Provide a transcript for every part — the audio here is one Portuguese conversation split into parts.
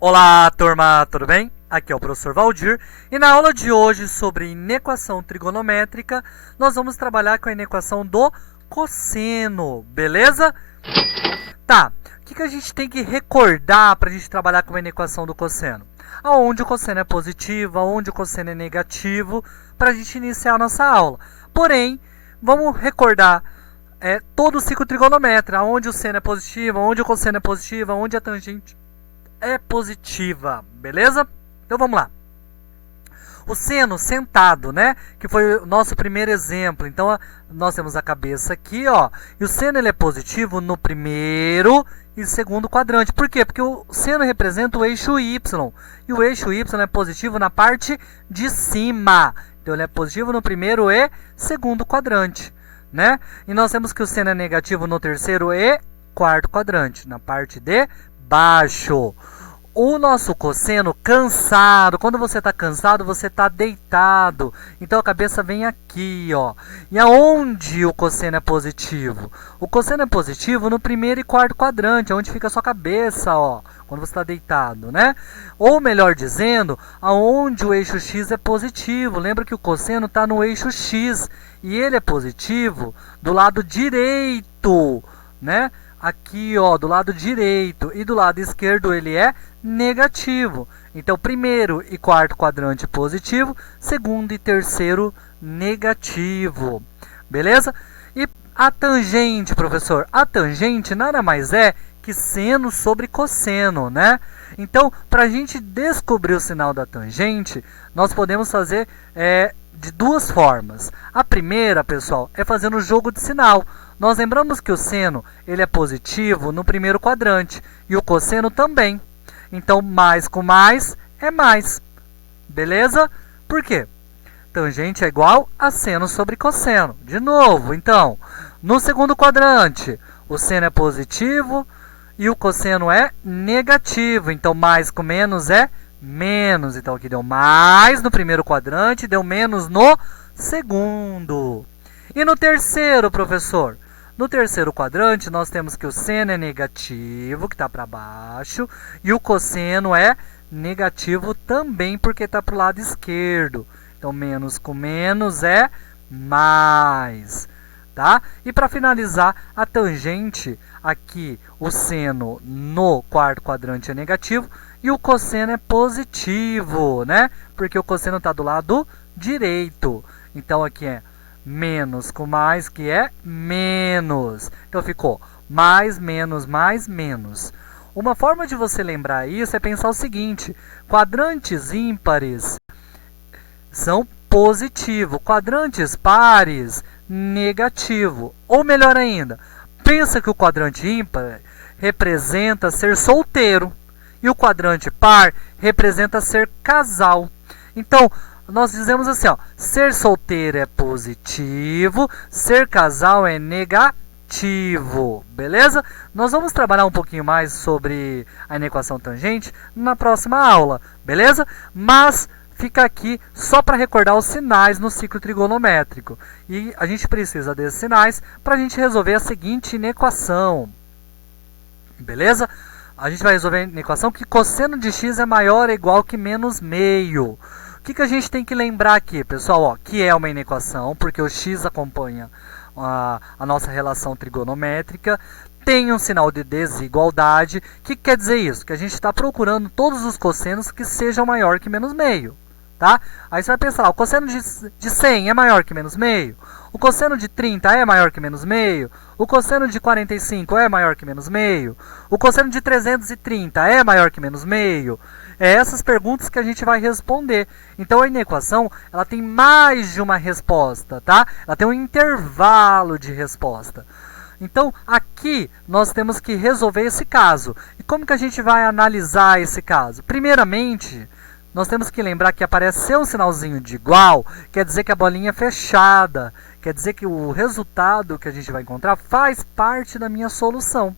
Olá, turma, tudo bem? Aqui é o professor Valdir e na aula de hoje sobre inequação trigonométrica, nós vamos trabalhar com a inequação do cosseno, beleza? Tá, o que a gente tem que recordar para a gente trabalhar com a inequação do cosseno? Aonde o cosseno é positivo, aonde o cosseno é negativo, para a gente iniciar a nossa aula. Porém, vamos recordar todo o ciclo trigonométrico, aonde o seno é positivo, aonde o cosseno é positivo, aonde a tangente é positiva, beleza? Então vamos lá. O seno sentado, né? Que foi o nosso primeiro exemplo. Então nós temos a cabeça aqui, ó. E o seno ele é positivo no primeiro e segundo quadrante. Por quê? Porque o seno representa o eixo Y. E o eixo Y é positivo na parte de cima. Então ele é positivo no primeiro e segundo quadrante, né? E nós temos que o seno é negativo no terceiro e quarto quadrante, na parte de baixo. O nosso cosseno cansado, quando você está cansado, você está deitado. Então a cabeça vem aqui, ó. E aonde o cosseno é positivo? O cosseno é positivo no primeiro e quarto quadrante, onde fica a sua cabeça, ó, quando você está deitado, né? Ou melhor dizendo, aonde o eixo X é positivo. Lembra que o cosseno está no eixo X e ele é positivo do lado direito, né? Aqui, ó, do lado direito, e do lado esquerdo ele é negativo. Então, primeiro e quarto quadrante positivo, segundo e terceiro negativo. Beleza? E a tangente, professor? A tangente nada mais é que seno sobre cosseno, né? Então, para a gente descobrir o sinal da tangente, nós podemos fazer de duas formas. A primeira, pessoal, é fazendo o jogo de sinal. Nós lembramos que o seno ele é positivo no primeiro quadrante e o cosseno também. Então, mais com mais é mais. Beleza? Por quê? Tangente é igual a seno sobre cosseno. De novo, então, no segundo quadrante, o seno é positivo e o cosseno é negativo. Então, mais com menos é menos. Então, aqui deu mais no primeiro quadrante, deu menos no segundo. E no terceiro, professor? No terceiro quadrante, nós temos que o seno é negativo, que está para baixo, e o cosseno é negativo também, porque está para o lado esquerdo. Então, menos com menos é mais. Tá? E para finalizar, a tangente, aqui o seno no quarto quadrante é negativo, e o cosseno é positivo, né? Porque o cosseno está do lado direito. Então, aqui é menos com mais, que é menos. Então, ficou mais, menos, mais, menos. Uma forma de você lembrar isso é pensar o seguinte: quadrantes ímpares são positivo, quadrantes pares, negativo. Ou melhor ainda, pensa que o quadrante ímpar representa ser solteiro e o quadrante par representa ser casal. Então, nós dizemos assim, ó, ser solteiro é positivo, ser casal é negativo, beleza? Nós vamos trabalhar um pouquinho mais sobre a inequação tangente na próxima aula, beleza? Mas fica aqui só para recordar os sinais no ciclo trigonométrico. E a gente precisa desses sinais para a gente resolver a seguinte inequação, beleza? A gente vai resolver a inequação que cosseno de x é maior ou igual que menos meio. O que a gente tem que lembrar aqui, pessoal? Ó, que é uma inequação, porque o x acompanha a nossa relação trigonométrica, tem um sinal de desigualdade. O que quer dizer isso? Que a gente está procurando todos os cossenos que sejam maior que menos meio. Tá? Aí você vai pensar, o cosseno de 100 é maior que menos meio? O cosseno de 30 é maior que menos meio? O cosseno de 45 é maior que menos meio? O cosseno de 330 é maior que menos meio? É essas perguntas que a gente vai responder. Então, a inequação ela tem mais de uma resposta, tá? Ela tem um intervalo de resposta. Então, aqui nós temos que resolver esse caso. E como que a gente vai analisar esse caso? Primeiramente, nós temos que lembrar que apareceu um sinalzinho de igual, quer dizer que a bolinha é fechada, quer dizer que o resultado que a gente vai encontrar faz parte da minha solução.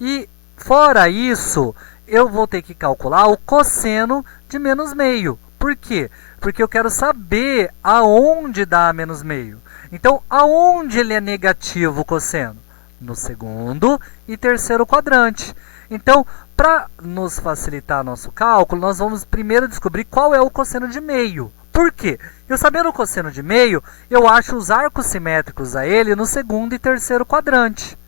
E, fora isso, eu vou ter que calcular o cosseno de menos meio. Por quê? Porque eu quero saber aonde dá menos meio. Então, aonde ele é negativo o cosseno? No segundo e terceiro quadrante. Então, para nos facilitar nosso cálculo, nós vamos primeiro descobrir qual é o cosseno de meio. Por quê? Eu sabendo o cosseno de meio, eu acho os arcos simétricos a ele no segundo e terceiro quadrante.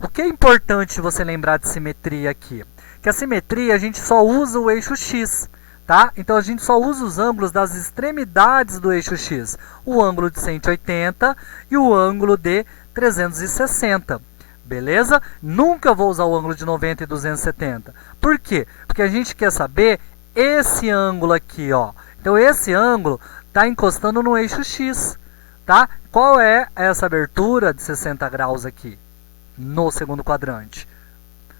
O que é importante você lembrar de simetria aqui? Que a simetria a gente só usa o eixo X. Tá? Então a gente só usa os ângulos das extremidades do eixo X. O ângulo de 180 e o ângulo de 360. Beleza? Nunca vou usar o ângulo de 90 e 270. Por quê? Porque a gente quer saber esse ângulo aqui, ó. Então esse ângulo está encostando no eixo X, tá? Qual é essa abertura de 60 graus aqui no segundo quadrante?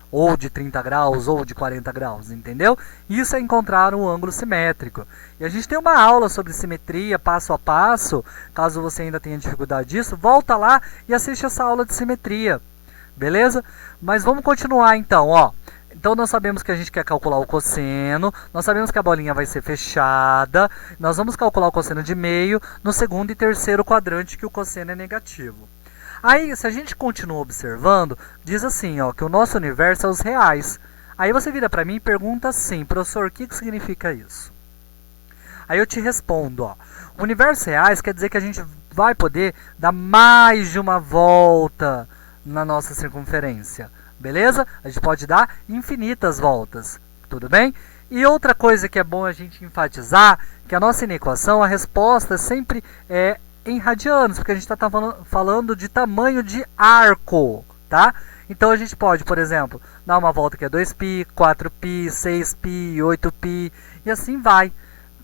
Ou de 30 graus, ou de 40 graus, entendeu? Isso é encontrar um ângulo simétrico. E a gente tem uma aula sobre simetria, passo a passo. Caso você ainda tenha dificuldade disso, volta lá e assiste essa aula de simetria. Beleza? Mas vamos continuar então, ó. Então nós sabemos que a gente quer calcular o cosseno, nós sabemos que a bolinha vai ser fechada, nós vamos calcular o cosseno de meio no segundo e terceiro quadrante, que o cosseno é negativo. Aí, se a gente continua observando, diz assim, ó, que o nosso universo é os reais. Aí você vira para mim e pergunta assim, professor, o que significa isso? Aí eu te respondo, ó, o universo reais quer dizer que a gente vai poder dar mais de uma volta na nossa circunferência, beleza? A gente pode dar infinitas voltas, tudo bem? E outra coisa que é bom a gente enfatizar, que a nossa inequação, a resposta sempre é em radianos, porque a gente está falando de tamanho de arco, tá? Então a gente pode, por exemplo, dar uma volta que é 2π, 4π, 6π, 8π e assim vai,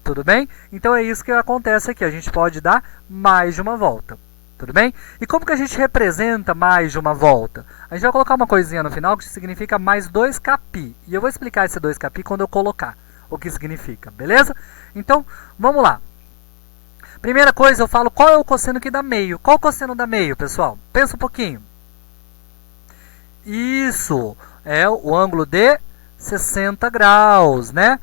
tudo bem? Então é isso que acontece aqui, a gente pode dar mais de uma volta, tudo bem? E como que a gente representa mais de uma volta? A gente vai colocar uma coisinha no final que significa mais 2κπ, e eu vou explicar esse 2κπ quando eu colocar o que significa, beleza? Então, vamos lá. Primeira coisa, eu falo qual é o cosseno que dá meio. Qual o cosseno dá meio, pessoal? Pensa um pouquinho. Isso, é o ângulo de 60 graus, né?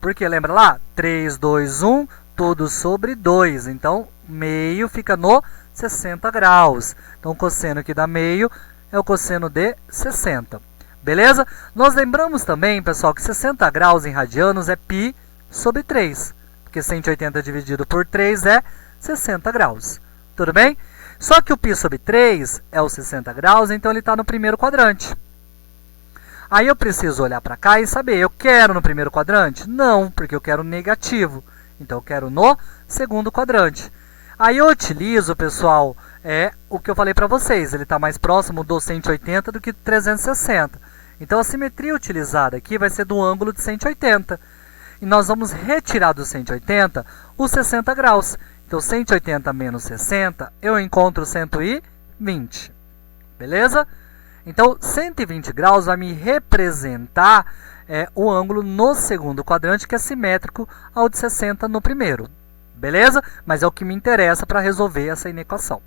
Porque lembra lá? 3, 2, 1, tudo sobre 2. Então, meio fica no 60 graus. Então, o cosseno que dá meio é o cosseno de 60. Beleza? Nós lembramos também, pessoal, que 60 graus em radianos é π sobre 3. Porque 180 dividido por 3 é 60 graus. Tudo bem? Só que o π sobre 3 é os 60 graus, então ele está no primeiro quadrante. Aí eu preciso olhar para cá e saber, eu quero no primeiro quadrante? Não, porque eu quero negativo. Então eu quero no segundo quadrante. Aí eu utilizo, pessoal, o que eu falei para vocês. Ele está mais próximo do 180 do que 360. Então a simetria utilizada aqui vai ser do ângulo de 180. E nós vamos retirar do 180 os 60 graus. Então, 180 menos 60, eu encontro 120. Beleza? Então, 120 graus vai me representar o ângulo no segundo quadrante, que é simétrico ao de 60 no primeiro. Beleza? Mas é o que me interessa para resolver essa inequação.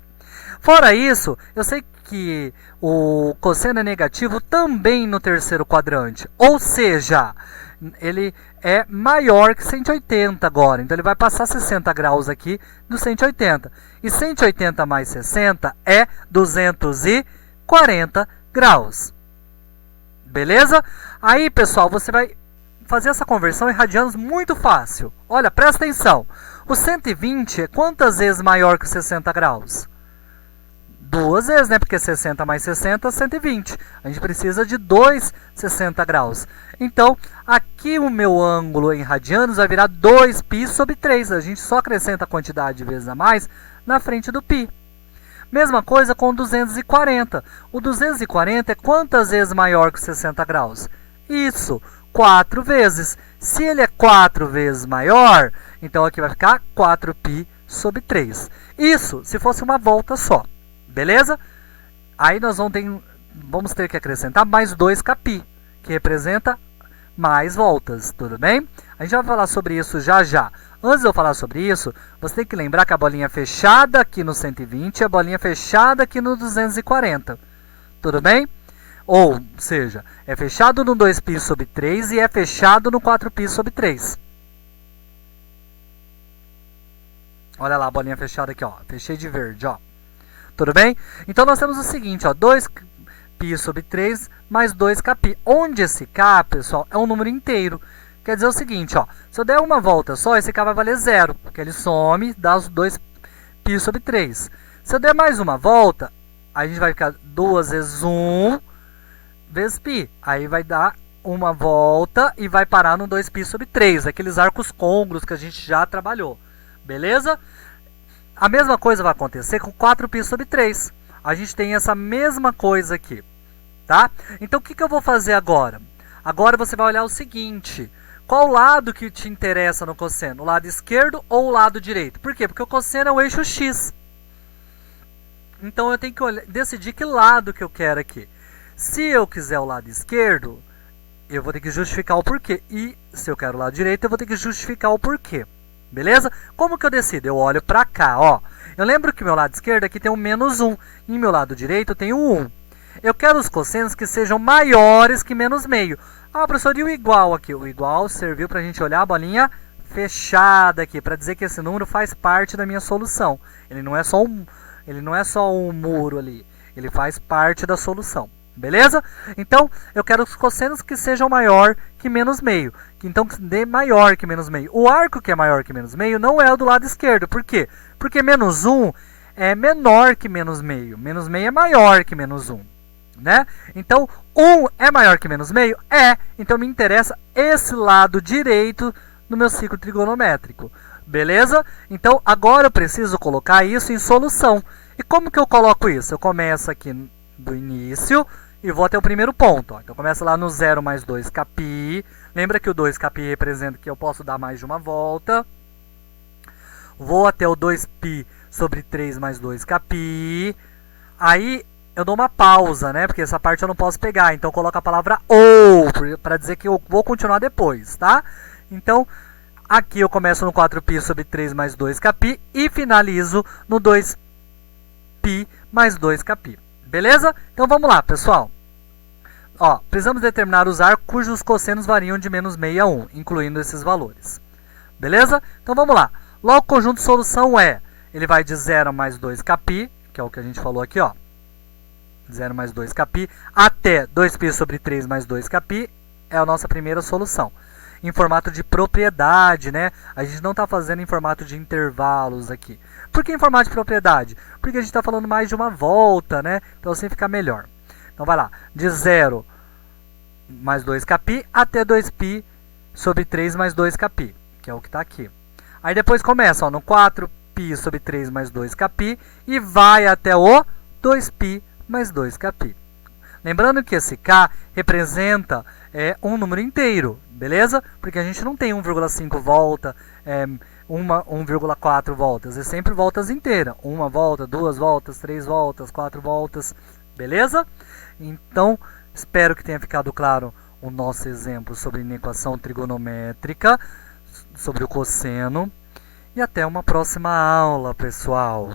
Fora isso, eu sei que o cosseno é negativo também no terceiro quadrante. Ou seja, ele é maior que 180 agora. Então, ele vai passar 60 graus aqui do 180. E 180 mais 60 é 240 graus. Beleza? Aí, pessoal, você vai fazer essa conversão em radianos muito fácil. Olha, presta atenção. O 120 é quantas vezes maior que 60 graus? Duas vezes, né? Porque 60 mais 60 é 120. A gente precisa de 2,60 graus. Então, aqui o meu ângulo em radianos vai virar 2π sobre 3. A gente só acrescenta a quantidade de vezes a mais na frente do π. Mesma coisa com 240. O 240 é quantas vezes maior que 60 graus? Isso, 4 vezes. Se ele é 4 vezes maior, então aqui vai ficar 4π sobre 3. Isso, se fosse uma volta só. Beleza? Aí nós vamos ter que acrescentar mais 2κπ, que representa mais voltas, tudo bem? A gente vai falar sobre isso já já. Antes de eu falar sobre isso, você tem que lembrar que a bolinha é fechada aqui no 120 e a bolinha fechada aqui no 240. Tudo bem? Ou seja, é fechado no 2π sobre 3 e é fechado no 4π sobre 3. Olha lá a bolinha fechada aqui, ó. Fechei de verde, ó. Tudo bem? Então nós temos o seguinte, ó, π sobre 3 mais 2kπ. Onde esse k, pessoal, é um número inteiro. Quer dizer o seguinte, ó, se eu der uma volta só, esse k vai valer 0, porque ele some, dá os 2π sobre 3. Se eu der mais uma volta, a gente vai ficar 2 vezes 1 vezes π. Aí vai dar uma volta e vai parar no 2π sobre 3, aqueles arcos côncavos que a gente já trabalhou. Beleza? A mesma coisa vai acontecer com 4π sobre 3. A gente tem essa mesma coisa aqui, tá? Então, o que eu vou fazer agora? Agora você vai olhar o seguinte: qual lado que te interessa no cosseno? O lado esquerdo ou o lado direito? Por quê? Porque o cosseno é o eixo x. Então, eu tenho que decidir que lado que eu quero aqui. Se eu quiser o lado esquerdo, eu vou ter que justificar o porquê. E se eu quero o lado direito, eu vou ter que justificar o porquê. Beleza? Como que eu decido? Eu olho para cá, ó. Eu lembro que meu lado esquerdo aqui tem um menos 1. E meu lado direito tem um 1. Eu quero os cossenos que sejam maiores que menos meio. Ah, professor, e o igual aqui? O igual serviu para a gente olhar a bolinha fechada aqui, para dizer que esse número faz parte da minha solução. Ele não é só um muro ali. Ele faz parte da solução. Beleza? Então, eu quero os cossenos que sejam maior que menos meio. Então, dê maior que menos meio. O arco que é maior que menos meio não é o do lado esquerdo. Por quê? Porque menos 1 é menor que menos meio. Menos meio é maior que menos 1. Né? Então, 1 é maior que menos meio? É. Então, me interessa esse lado direito no meu ciclo trigonométrico. Beleza? Então, agora eu preciso colocar isso em solução. E como que eu coloco isso? Eu começo aqui do início e vou até o primeiro ponto. Ó. Então, começa lá no 0 mais 2kπ. Lembra que o 2kπ representa que eu posso dar mais de uma volta. Vou até o 2π sobre 3 mais 2kπ. Aí, eu dou uma pausa, né? Porque essa parte eu não posso pegar. Então, eu coloco a palavra ou, para dizer que eu vou continuar depois, tá? Então, aqui eu começo no 4π sobre 3 mais 2kπ e finalizo no 2π mais 2kπ. Beleza? Então, vamos lá, pessoal. Ó, precisamos determinar os arcos cujos cossenos variam de menos meio a 1, incluindo esses valores. Beleza? Então, vamos lá. Logo, o conjunto de solução ele vai de 0 mais 2kπ, que é o que a gente falou aqui, ó. 0 mais 2kπ, até 2π sobre 3 mais 2kπ, é a nossa primeira solução. Em formato de propriedade, né? A gente não está fazendo em formato de intervalos aqui. Por que em formato de propriedade? Porque a gente está falando mais de uma volta, né? Então, assim fica melhor. Então, vai lá. De 0 mais 2kπ até 2π sobre 3 mais 2kπ, que é o que está aqui. Aí, depois começa ó, no 4π sobre 3 mais 2kπ e vai até o 2π mais 2kπ. Lembrando que esse k representa um número inteiro, beleza? Porque a gente não tem 1,5 volta, 1,4 voltas. É sempre voltas inteiras. Uma volta, 2 voltas, 3 voltas, 4 voltas, beleza? Então, espero que tenha ficado claro o nosso exemplo sobre inequação trigonométrica, sobre o cosseno. E até uma próxima aula, pessoal!